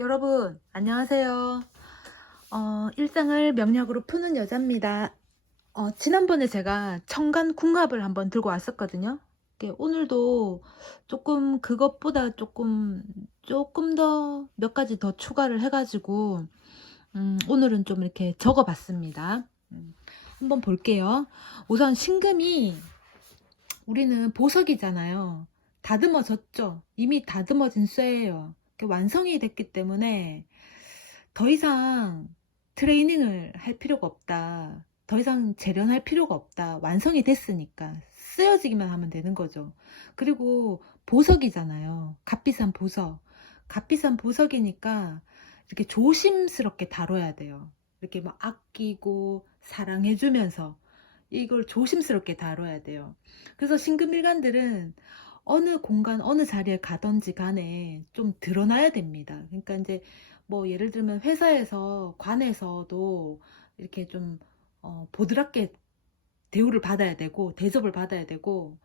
여러분, 안녕하세요. 일상을 명략으로 푸는 여자입니다. 지난번에 제가 청간 궁합을 한번 들고 왔었거든요. 오늘도 조금 그것보다 조금 더 몇 가지 더 추가를 해가지고, 오늘은 좀 이렇게 적어 봤습니다. 한번 볼게요. 우선 신금이 우리는 보석이잖아요. 다듬어졌죠. 이미 다듬어진 쇠예요. 완성이 됐기 때문에 더 이상 트레이닝을 할 필요가 없다. 더 이상 재련할 필요가 없다. 완성이 됐으니까 쓰여지기만 하면 되는 거죠. 그리고 보석이잖아요. 값비싼 보석. 값비싼 보석이니까 이렇게 조심스럽게 다뤄야 돼요. 이렇게 막 아끼고 사랑해주면서 이걸 조심스럽게 다뤄야 돼요. 그래서 신금일간들은 어느 공간, 어느 자리에 가든지 간에 좀 드러나야 됩니다. 그러니까 이제 뭐 예를 들면 회사에서, 관에서도 이렇게 좀 보드랍게 대우를 받아야 되고, 대접을 받아야 되고,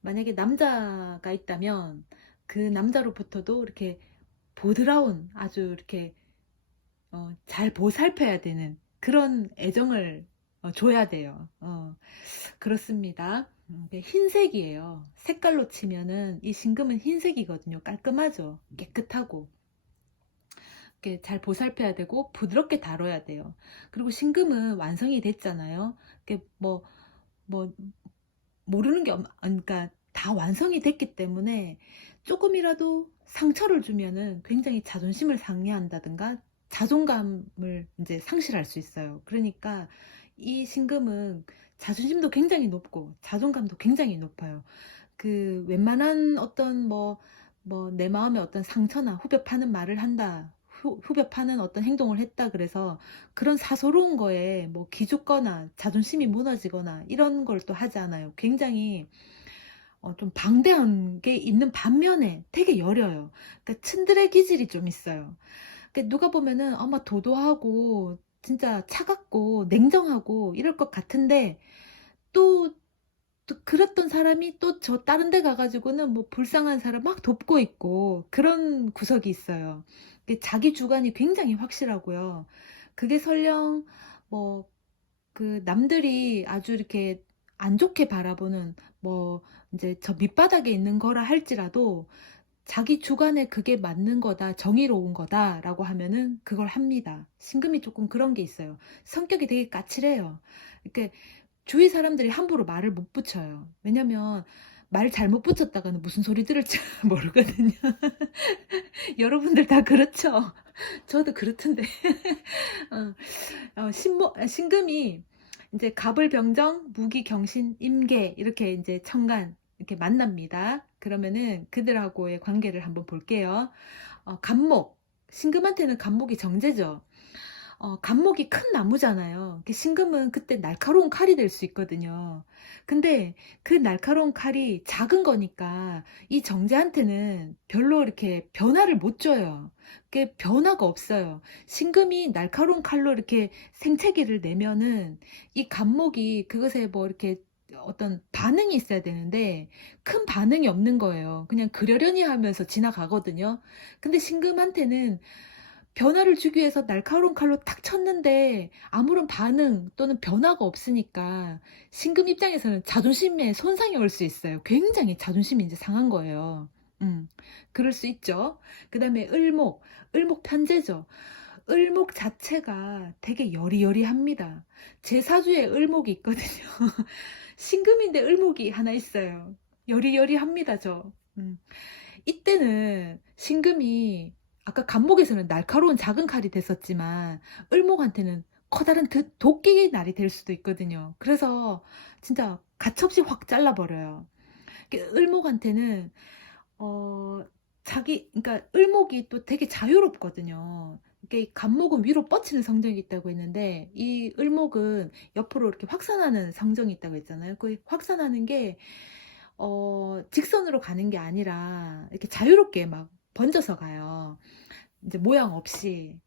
만약에 남자가 있다면 그 남자로부터도 이렇게 보드라운, 아주 이렇게 잘 보살펴야 되는 그런 애정을 줘야 돼요. 그렇습니다. 이게 흰색이에요. 색깔로 치면은 이 신금은 흰색이거든요. 깔끔하죠. 깨끗하고. 이렇게 잘 보살펴야 되고 부드럽게 다뤄야 돼요. 그리고 신금은 완성이 됐잖아요. 이게 뭐 모르는 게 그러니까 다 완성이 됐기 때문에 조금이라도 상처를 주면은 굉장히 자존심을 상해한다든가 자존감을 이제 상실할 수 있어요. 그러니까 이 신금은 자존심도 굉장히 높고 자존감도 굉장히 높아요. 그 웬만한 어떤 내 마음에 어떤 상처나 후벼 파는 말을 한다. 후벼 파는 어떤 행동을 했다 그래서 그런 사소로운 거에 뭐 기죽거나 자존심이 무너지거나 이런 걸 또 하지 않아요. 굉장히 좀 방대한 게 있는 반면에 되게 여려요. 그러니까 츤드레 기질이 좀 있어요. 그러니까 누가 보면은 아마 도도하고 진짜 차갑고 냉정하고 이럴 것 같은데 또 그랬던 사람이 또 저 다른 데 가가지고는 뭐 불쌍한 사람 막 돕고 있고 그런 구석이 있어요. 자기 주관이 굉장히 확실하고요. 그게 설령 뭐 그 남들이 아주 이렇게 안 좋게 바라보는 뭐 이제 저 밑바닥에 있는 거라 할지라도 자기 주관에 그게 맞는 거다, 정의로운 거다라고 하면은 그걸 합니다. 신금이 조금 그런 게 있어요. 성격이 되게 까칠해요. 이렇게 주위 사람들이 함부로 말을 못 붙여요. 왜냐면 말 잘못 붙였다가는 무슨 소리 들을지 모르거든요. 여러분들 다 그렇죠? 저도 그렇던데. 신금이 이제 갑을병정, 무기경신, 임계 이렇게 이제 천간 이렇게 만납니다. 그러면은 그들하고의 관계를 한번 볼게요. 갑목, 신금한테는 갑목이 정제죠. 갑목이 큰 나무잖아요. 신금은 그때 날카로운 칼이 될 수 있거든요. 근데 그 날카로운 칼이 작은 거니까 이 정제한테는 별로 이렇게 변화를 못 줘요. 그게 변화가 없어요. 신금이 날카로운 칼로 이렇게 생채기를 내면은 이 갑목이 그것에 뭐 이렇게 어떤 반응이 있어야 되는데 큰 반응이 없는 거예요. 그냥 그러려니 하면서 지나가거든요. 근데 신금한테는 변화를 주기 위해서 날카로운 칼로 탁 쳤는데 아무런 반응 또는 변화가 없으니까 신금 입장에서는 자존심에 손상이 올 수 있어요. 굉장히 자존심이 이제 상한 거예요. 그럴 수 있죠. 그 다음에 을목, 을목 편제죠. 을목 자체가 되게 여리여리합니다. 제 사주에 을목이 있거든요. 신금인데 을목이 하나 있어요. 여리여리합니다, 저. 이때는 신금이 아까 간목에서는 날카로운 작은 칼이 됐었지만 을목한테는 커다란 도끼 날이 될 수도 있거든요. 그래서 진짜 가차없이 확 잘라버려요. 을목한테는 그러니까 을목이 또 되게 자유롭거든요. 이게 간목은 위로 뻗치는 성정이 있다고 했는데 이 을목은 옆으로 이렇게 확산하는 성정이 있다고 했잖아요. 그 확산하는 게 직선으로 가는 게 아니라 이렇게 자유롭게 막 번져서 가요. 이제 모양 없이.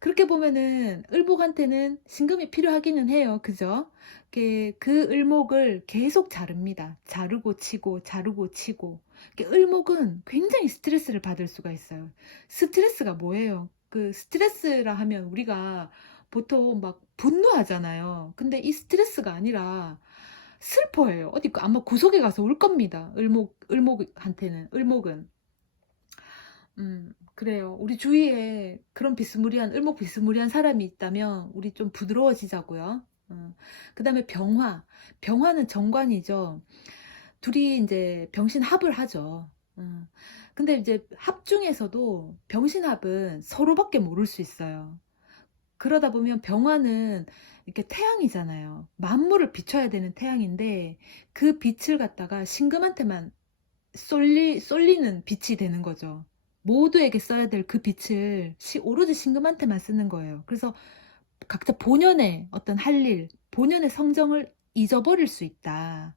그렇게 보면은 을목한테는 신금이 필요하기는 해요. 그죠? 그 을목을 계속 자릅니다. 자르고 치고, 자르고 치고. 을목은 굉장히 스트레스를 받을 수가 있어요. 스트레스가 뭐예요? 그 스트레스라 하면 우리가 보통 막 분노하잖아요. 근데 이 스트레스가 아니라 슬퍼해요. 어디 아마 구석에 가서 울 겁니다. 을목한테는, 을목은. 그래요. 우리 주위에 그런 비스무리한, 을목 비스무리한 사람이 있다면 우리 좀 부드러워지자고요. 그 다음에 병화. 병화는 정관이죠. 둘이 이제 병신합을 하죠. 근데 이제 합 중에서도 병신합은 서로밖에 모를 수 있어요. 그러다 보면 병화는 이렇게 태양이잖아요. 만물을 비춰야 되는 태양인데 그 빛을 갖다가 신금한테만 쏠리는 빛이 되는 거죠. 모두에게 써야 될 그 빛을 오로지 신금한테만 쓰는 거예요. 그래서 각자 본연의 어떤 할 일, 본연의 성정을 잊어버릴 수 있다.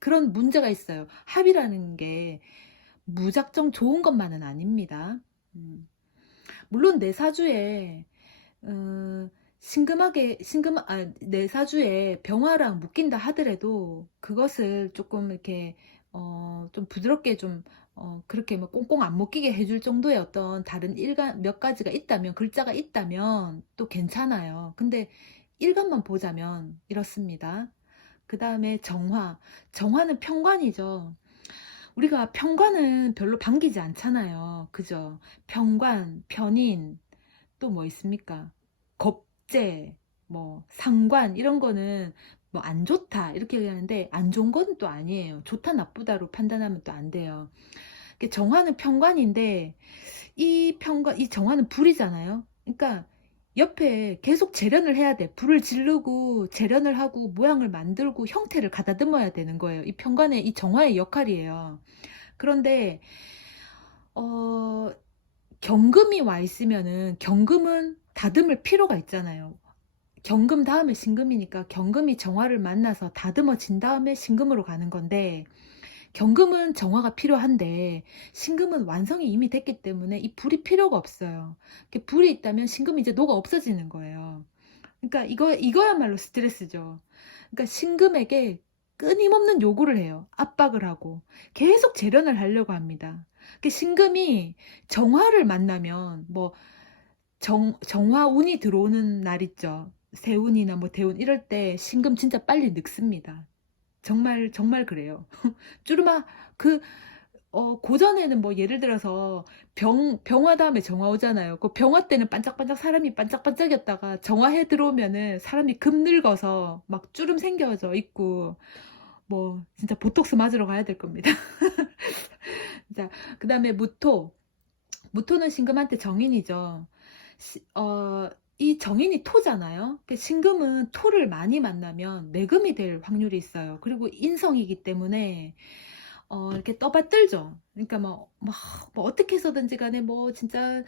그런 문제가 있어요. 합이라는 게 무작정 좋은 것만은 아닙니다. 물론 내 사주에 내 사주에 병화랑 묶인다 하더라도 그것을 조금 이렇게 좀 부드럽게 좀 그렇게 뭐 꽁꽁 안 묶이게 해줄 정도의 어떤 다른 일간 몇 가지가 있다면, 글자가 있다면 또 괜찮아요. 근데 일간만 보자면 이렇습니다. 그 다음에 정화. 정화는 평관이죠. 우리가 평관은 별로 반기지 않잖아요. 그죠? 평관, 편인, 또 뭐 있습니까? 겁재, 뭐 상관 이런 거는 뭐 안 좋다 이렇게 얘기하는데 안 좋은 건 또 아니에요. 좋다 나쁘다로 판단하면 또 안 돼요. 정화는 평관인데 이 정화는 불이잖아요. 그러니까 옆에 계속 재련을 해야 돼. 불을 지르고 재련을 하고 모양을 만들고 형태를 가다듬어야 되는 거예요. 이 평관의 이 정화의 역할이에요. 그런데 어 경금이 와 있으면은 경금은 다듬을 필요가 있잖아요. 경금 다음에 신금이니까 경금이 정화를 만나서 다듬어진 다음에 신금으로 가는 건데 경금은 정화가 필요한데 신금은 완성이 이미 됐기 때문에 이 불이 필요가 없어요. 불이 있다면 신금이 이제 녹아 없어지는 거예요. 그러니까 이거야말로 스트레스죠. 그러니까 신금에게 끊임없는 요구를 해요. 압박을 하고 계속 재련을 하려고 합니다. 신금이 정화를 만나면 뭐 정화운이 들어오는 날 있죠. 세운이나 뭐 대운 이럴 때 신금 진짜 빨리 늙습니다. 정말 정말 그래요. 쭈르마 그 고전에는 뭐 예를 들어서 병화 다음에 정화 오잖아요. 그 병화 때는 반짝반짝 사람이 반짝반짝이었다가 정화해 들어오면은 사람이 급 늙어서 막 주름 생겨져 있고 뭐 진짜 보톡스 맞으러 가야 될 겁니다. 자, 그다음에 무토. 무토는 신금한테 정인이죠. 이 정인이 토잖아요. 신금은 토를 많이 만나면 매금이 될 확률이 있어요. 그리고 인성이기 때문에 이렇게 떠받들죠. 그러니까 뭐 어떻게 해서든지 간에 뭐 진짜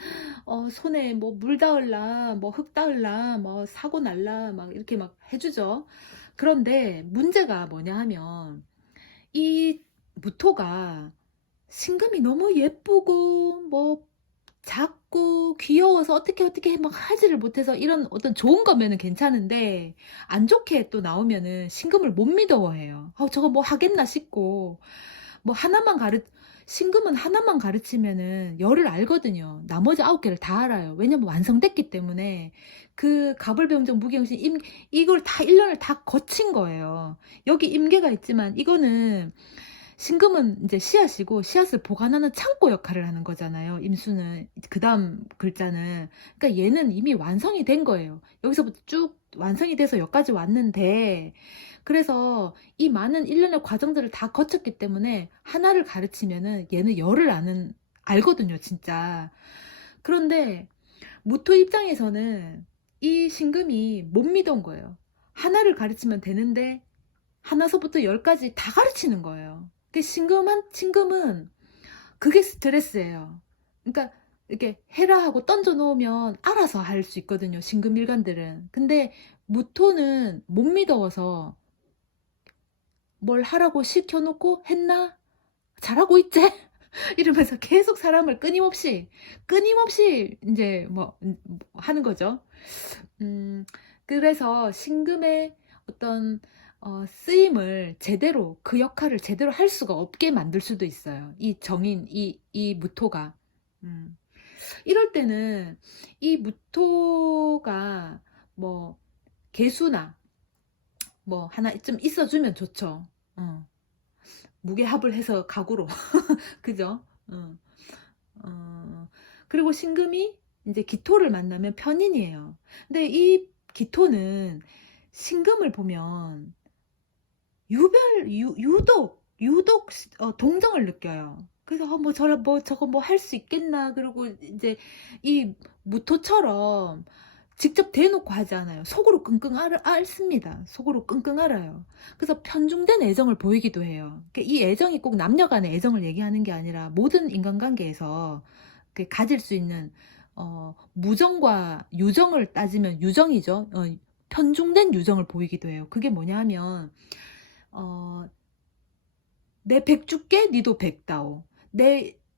손에 뭐 물 닿을라, 뭐 흙 닿을라, 뭐 사고 날라 막 이렇게 막 해주죠. 그런데 문제가 뭐냐 하면 이 무토가 신금이 너무 예쁘고 뭐 작고 귀여워서 어떻게 막 하지를 못해서 이런 어떤 좋은 거면은 괜찮은데 안 좋게 또 나오면은 신금을 못 믿어해요. 저거 뭐 하겠나 싶고 뭐 신금은 하나만 가르치면은 열을 알거든요. 나머지 9개를 다 알아요. 왜냐면 완성됐기 때문에 그 가불병정 무경신 이걸 다 1년을 다 거친 거예요. 여기 임계가 있지만 이거는 신금은 이제 씨앗이고 씨앗을 보관하는 창고 역할을 하는 거잖아요. 임수는 그 다음 글자는 그러니까 얘는 이미 완성이 된 거예요. 여기서부터 쭉 완성이 돼서 여기까지 왔는데 그래서 이 많은 일련의 과정들을 다 거쳤기 때문에 하나를 가르치면은 얘는 열을 알거든요, 진짜. 그런데 무토 입장에서는 이 신금이 못 믿은 거예요. 하나를 가르치면 되는데 하나서부터 열까지 다 가르치는 거예요. 신금은 그게 스트레스예요. 그러니까 이렇게 해라 하고 던져 놓으면 알아서 할 수 있거든요. 신금 일간들은. 근데 무토는 못 믿어서 뭘 하라고 시켜놓고 했나? 잘하고 있지? 이러면서 계속 사람을 끊임없이 이제 뭐 하는 거죠. 그래서 신금의 어떤 쓰임을 제대로 그 역할을 제대로 할 수가 없게 만들 수도 있어요. 이 정인 이 무토가. 음. 이럴 때는 이 무토가 뭐 개수나 뭐 하나 좀 있어주면 좋죠. 무게합을 해서 가구로 그죠? 어, 그리고 신금이 이제 기토를 만나면 편인이에요. 근데 이 기토는 신금을 보면 유독 동정을 느껴요. 그래서 뭐 저거 뭐 할 수 있겠나. 그리고 이제 이 무토처럼 직접 대놓고 하지 않아요. 속으로 끙끙 앓습니다. 속으로 끙끙 앓아요. 그래서 편중된 애정을 보이기도 해요. 그러니까 이 애정이 꼭 남녀 간의 애정을 얘기하는 게 아니라 모든 인간관계에서 가질 수 있는 무정과 유정을 따지면 유정이죠. 편중된 유정을 보이기도 해요. 그게 뭐냐 하면 내 백 줄게 니도 백다오.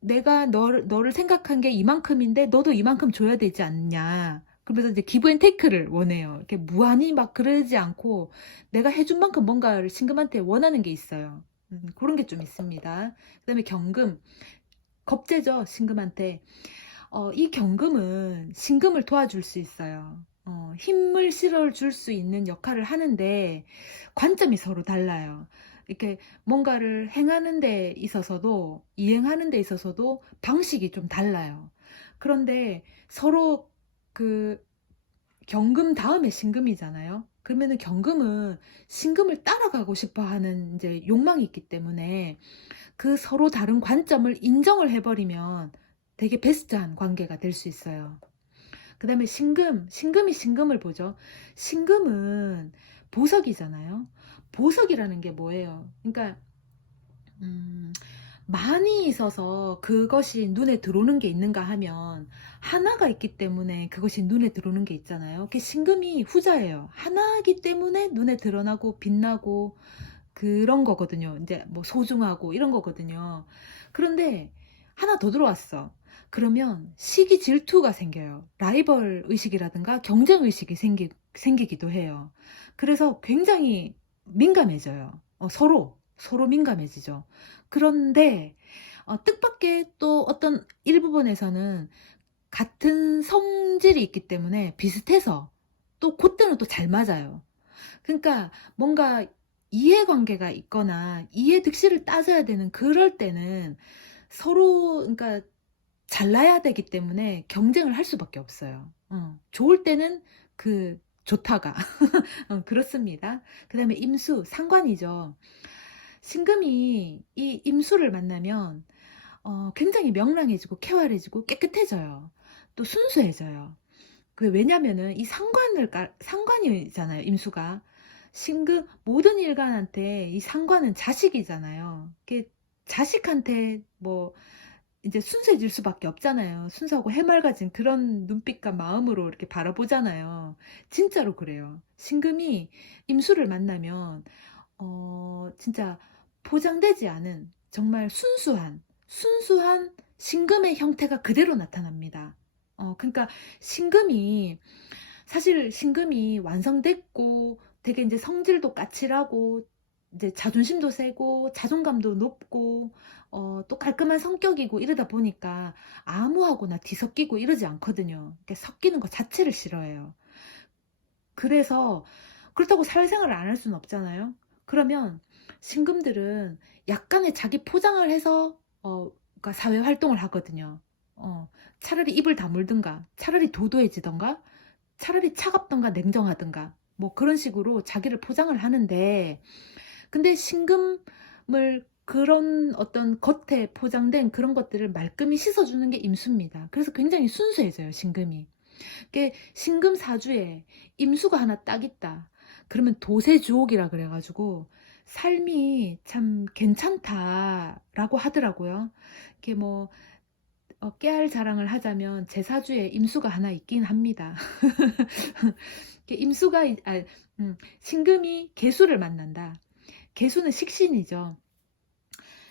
내가 너를 생각한 게 이만큼인데 너도 이만큼 줘야 되지 않냐. 그러면서 이제 기브 앤 테이크를 원해요. 이렇게 무한히 막 그러지 않고 내가 해준 만큼 뭔가를 신금한테 원하는 게 있어요. 그런 게 좀 있습니다. 그 다음에 경금. 겁재죠, 신금한테. 이 경금은 신금을 도와줄 수 있어요. 힘을 실어줄 수 있는 역할을 하는데 관점이 서로 달라요. 이렇게 뭔가를 행하는 데 있어서도 이행하는 데 있어서도 방식이 좀 달라요. 그런데 서로 그 경금 다음에 신금이잖아요. 그러면은 경금은 신금을 따라가고 싶어 하는 이제 욕망이 있기 때문에 그 서로 다른 관점을 인정을 해버리면 되게 베스트한 관계가 될 수 있어요. 그 다음에 신금이 신금을 보죠. 신금은 보석이잖아요. 보석이라는 게 뭐예요? 그러니까 많이 있어서 그것이 눈에 들어오는 게 있는가 하면 하나가 있기 때문에 그것이 눈에 들어오는 게 있잖아요. 그 신금이 후자예요. 하나이기 때문에 눈에 드러나고 빛나고 그런 거거든요. 이제 뭐 소중하고 이런 거거든요. 그런데 하나 더 들어왔어. 그러면 시기 질투가 생겨요. 라이벌 의식이라든가 경쟁 의식이 생기기도 해요. 그래서 굉장히 민감해져요. 서로 민감해지죠. 그런데 뜻밖의 또 어떤 일부분에서는 같은 성질이 있기 때문에 비슷해서 또 그때는 또 잘 맞아요. 그러니까 뭔가 이해관계가 있거나 이해득실을 따져야 되는 그럴 때는 서로 그러니까 잘나야 되기 때문에 경쟁을 할 수밖에 없어요. 좋을 때는 좋다가 그렇습니다. 그 다음에 임수 상관이죠. 신금이 이 임수를 만나면 굉장히 명랑해지고 쾌활해지고 깨끗해져요. 또 순수해져요. 왜냐면은 이 상관이잖아요, 임수가. 모든 일간한테 이 상관은 자식이잖아요. 자식한테 뭐 이제 순수해질 수밖에 없잖아요. 순수하고 해맑아진 그런 눈빛과 마음으로 이렇게 바라보잖아요. 진짜로 그래요. 신금이 임수를 만나면 진짜 포장되지 않은 정말 순수한 신금의 형태가 그대로 나타납니다. 그러니까 신금이 사실 신금이 완성됐고 되게 이제 성질도 까칠하고 이제 자존심도 세고 자존감도 높고 또 깔끔한 성격이고 이러다 보니까 아무하고나 뒤섞이고 이러지 않거든요. 그러니까 섞이는 것 자체를 싫어해요. 그래서 그렇다고 사회생활을 안 할 수는 없잖아요. 그러면 신금들은 약간의 자기 포장을 해서 그러니까 사회 활동을 하거든요. 차라리 입을 다물든가 차라리 도도해지던가 차라리 차갑던가 냉정하던가 뭐 그런 식으로 자기를 포장을 하는데 근데 신금을 그런 어떤 겉에 포장된 그런 것들을 말끔히 씻어주는 게 임수입니다. 그래서 굉장히 순수해져요, 신금이. 신금 사주에 임수가 하나 딱 있다. 그러면 도세주옥이라 그래가지고 삶이 참 괜찮다라고 하더라고요. 이렇게 뭐 깨알 자랑을 하자면 제 사주에 임수가 하나 있긴 합니다. 임수가 신금이 개수를 만난다. 개수는 식신이죠.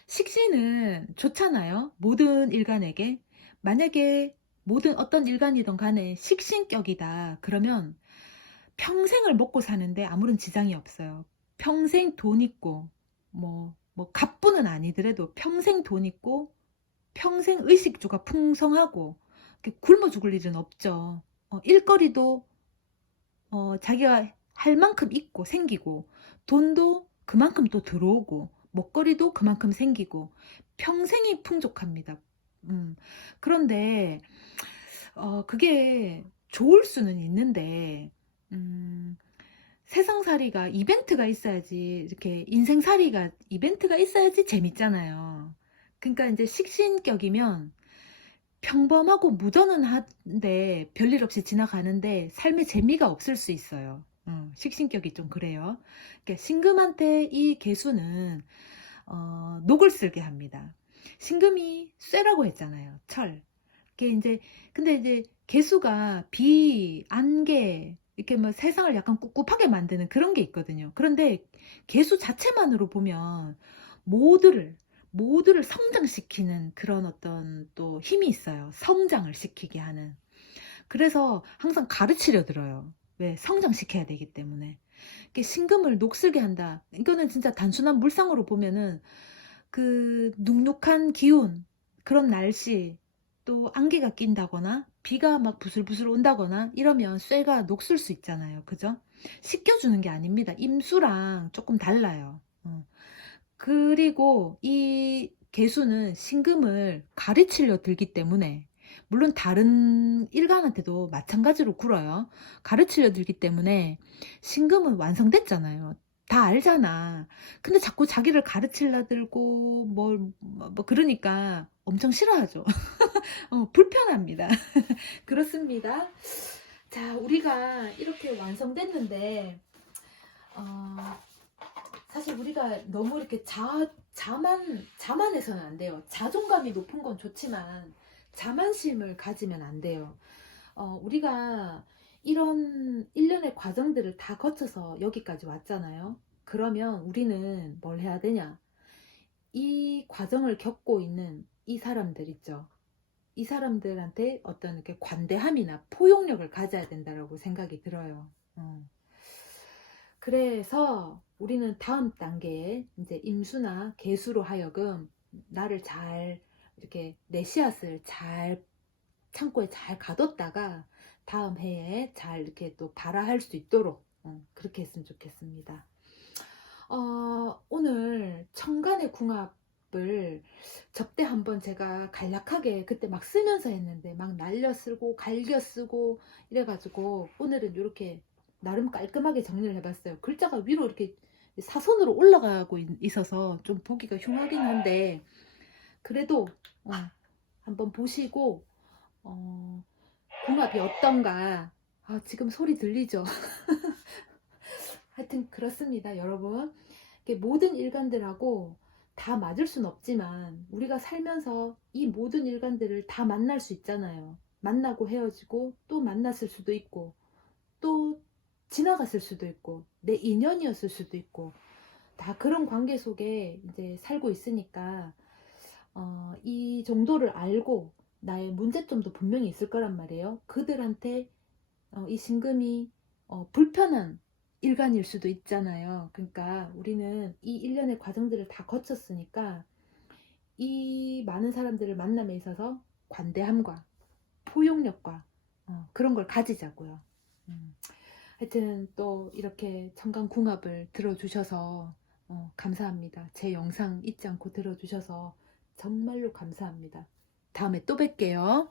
식신은 좋잖아요. 모든 일간에게. 만약에 모든 어떤 일간이든 간에 식신격이다. 그러면 평생을 먹고 사는데 아무런 지장이 없어요. 평생 돈 있고, 갑부는 아니더라도 평생 돈 있고, 평생 의식주가 풍성하고, 이렇게 굶어 죽을 일은 없죠. 일거리도 자기가 할 만큼 있고 생기고, 돈도 그만큼 또 들어오고, 먹거리도 그만큼 생기고, 평생이 풍족합니다. 그런데 그게 좋을 수는 있는데, 세상살이가 이벤트가 있어야지, 이렇게 인생살이가 이벤트가 있어야지 재밌잖아요. 그러니까 이제 식신격이면 평범하고 묻어는 한데 별일 없이 지나가는데 삶의 재미가 없을 수 있어요. 식신격이 좀 그래요. 그러니까 신금한테 이 개수는 녹을 쓸게 합니다. 신금이 쇠라고 했잖아요. 철. 이게 이제 근데 이제 개수가 비, 안개 이렇게 뭐 세상을 약간 꿉꿉하게 만드는 그런 게 있거든요. 그런데 개수 자체만으로 보면 모두를 성장시키는 그런 어떤 또 힘이 있어요. 성장을 시키게 하는. 그래서 항상 가르치려 들어요. 왜? 성장시켜야 되기 때문에. 이게 신금을 녹슬게 한다. 이거는 진짜 단순한 물상으로 보면은 그 눅눅한 기운, 그런 날씨, 또 안개가 낀다거나 비가 막 부슬부슬 온다거나 이러면 쇠가 녹슬 수 있잖아요. 그죠? 씻겨주는 게 아닙니다. 임수랑 조금 달라요. 그리고 이 개수는 신금을 가르치려 들기 때문에, 물론 다른 일간한테도 마찬가지로 굴어요. 가르치려 들기 때문에 신금은 완성됐잖아요. 다 알잖아. 근데 자꾸 자기를 가르치려 들고 그러니까 엄청 싫어하죠. 불편합니다. 그렇습니다. 자, 우리가 이렇게 완성됐는데 어, 사실 우리가 너무 이렇게 자만해서는 안 돼요. 자존감이 높은 건 좋지만 자만심을 가지면 안 돼요. 우리가 이런 일련의 과정들을 다 거쳐서 여기까지 왔잖아요. 그러면 우리는 뭘 해야 되냐? 이 과정을 겪고 있는 이 사람들 있죠. 이 사람들한테 어떤 이렇게 관대함이나 포용력을 가져야 된다고 생각이 들어요. 그래서 우리는 다음 단계에 이제 임수나 개수로 하여금 나를 잘 이렇게 내 씨앗을 잘 창고에 잘 가뒀다가 다음 해에 잘 이렇게 또 발화할 수 있도록 그렇게 했으면 좋겠습니다. 오늘 천간의 궁합을 접대 한번 제가 간략하게 그때 막 쓰면서 했는데 막 날려 쓰고 갈겨 쓰고 이래가지고 오늘은 이렇게 나름 깔끔하게 정리를 해봤어요. 글자가 위로 이렇게 사선으로 올라가고 있어서 좀 보기가 흉하긴 한데 그래도 한번 보시고 궁합이 어떤가. 지금 소리 들리죠? 하여튼 그렇습니다, 여러분. 모든 일간들하고 다 맞을 순 없지만 우리가 살면서 이 모든 일간들을 다 만날 수 있잖아요. 만나고 헤어지고 또 만났을 수도 있고 또 지나갔을 수도 있고 내 인연이었을 수도 있고 다 그런 관계 속에 이제 살고 있으니까 이 정도를 알고 나의 문제점도 분명히 있을 거란 말이에요. 그들한테 이 신금이 불편한 일간일 수도 있잖아요. 그러니까 우리는 이 일련의 과정들을 다 거쳤으니까 이 많은 사람들을 만남에 있어서 관대함과 포용력과 그런 걸 가지자고요. 하여튼 또 이렇게 천간궁합을 들어주셔서 감사합니다. 제 영상 잊지 않고 들어주셔서 정말로 감사합니다. 다음에 또 뵐게요.